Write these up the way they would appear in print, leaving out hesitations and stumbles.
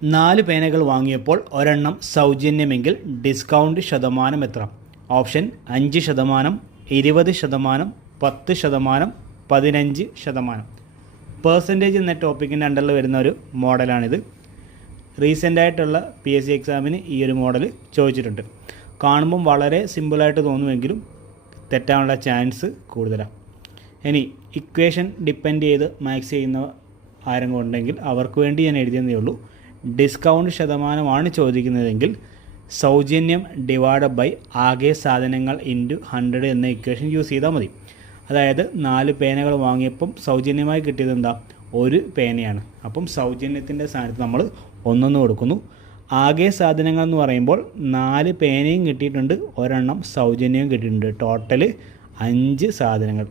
4 പേനകൾ വാങ്ങിയപ്പോൾ ഒരെണ്ണം സൗജന്യമെങ്കിൽ ഡിസ്കൗണ്ട് ശതമാനം എത്ര? ഓപ്ഷൻ 5%, 20%, 10%, 15%. പെർസെൻറ്റേജ് എന്ന ടോപ്പിക്കിൻ്റെ അണ്ടറിൽ വരുന്ന ഒരു മോഡലാണിത്. റീസെൻ്റായിട്ടുള്ള PSC എക്സാമിന് ഈ ഒരു മോഡൽ ചോദിച്ചിട്ടുണ്ട്. കാണുമ്പം വളരെ സിമ്പിളായിട്ട് തോന്നുമെങ്കിലും തെറ്റാനുള്ള ചാൻസ് കൂടുതലാണ്. ഇനി ഇക്വേഷൻ ഡിപ്പെൻഡ് ചെയ്ത് മാക്സ് ചെയ്യുന്ന ആരെങ്കിലും ഉണ്ടെങ്കിൽ അവർക്ക് വേണ്ടി ഞാൻ എഴുതിയെന്നേ ഉള്ളൂ. ഡിസ്കൗണ്ട് ശതമാനമാണ് ചോദിക്കുന്നതെങ്കിൽ സൗജന്യം ഡിവൈഡ് ബൈ ആകെ സാധനങ്ങൾ ഇൻറ്റു 100 എന്ന ഇക്വേഷൻ യൂസ് ചെയ്താൽ മതി. അതായത് 4 പേനകൾ വാങ്ങിയപ്പം സൗജന്യമായി കിട്ടിയത് എന്താ? 1 പേനയാണ്. അപ്പം സൗജന്യത്തിൻ്റെ സ്ഥാനത്ത് നമ്മൾ 1 കൊടുക്കുന്നു. ആകെ സാധനങ്ങൾ എന്ന് പറയുമ്പോൾ 4 പേനയും കിട്ടിയിട്ടുണ്ട്, ഒരെണ്ണം സൗജന്യവും കിട്ടിയിട്ടുണ്ട്. ടോട്ടൽ 5 സാധനങ്ങൾ.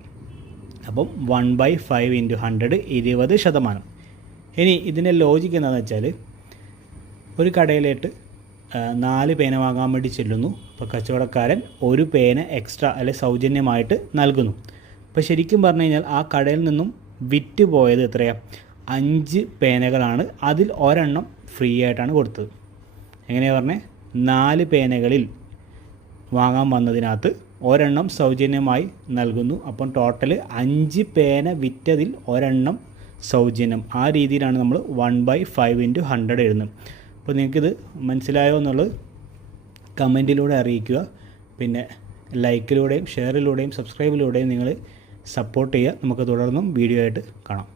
അപ്പം 1/5 ഇൻറ്റു 100 20%. ഇനി ഇതിൻ്റെ ലോജിക്ക് എന്താണെന്ന് വെച്ചാൽ, ഒരു കടയിലേക്ക് 4 പേന വാങ്ങാൻ വേണ്ടി ചെല്ലുന്നു. അപ്പോൾ കച്ചവടക്കാരൻ 1 പേന എക്സ്ട്രാ അല്ലെങ്കിൽ സൗജന്യമായിട്ട് നൽകുന്നു. അപ്പോൾ ശരിക്കും പറഞ്ഞു കഴിഞ്ഞാൽ ആ കടയിൽ നിന്നും വിറ്റ് പോയത് എത്രയാണ്? 5 പേനകളാണ്. അതിൽ ഒരെണ്ണം ഫ്രീ ആയിട്ടാണ് കൊടുത്തത്. എങ്ങനെയാണ് പറഞ്ഞത്? 4 പേനകളിൽ വാങ്ങാൻ വന്നതിനകത്ത് ഒരെണ്ണം സൗജന്യമായി നൽകുന്നു. അപ്പം ടോട്ടൽ 5 പേന വിറ്റതിൽ ഒരെണ്ണം സൗജന്യം. ആ രീതിയിലാണ് നമ്മൾ 1/5 ഇൻറ്റു 100 എഴുതുന്നത്. അപ്പോൾ നിങ്ങൾക്കിത് മനസ്സിലായോ എന്നുള്ളത് കമൻറ്റിലൂടെ അറിയിക്കുക. പിന്നെ ലൈക്കിലൂടെയും ഷെയറിലൂടെയും സബ്സ്ക്രൈബിലൂടെയും നിങ്ങൾ സപ്പോർട്ട് ചെയ്യുക. നമുക്ക് തുടർന്നും വീഡിയോ ആയിട്ട് കാണാം.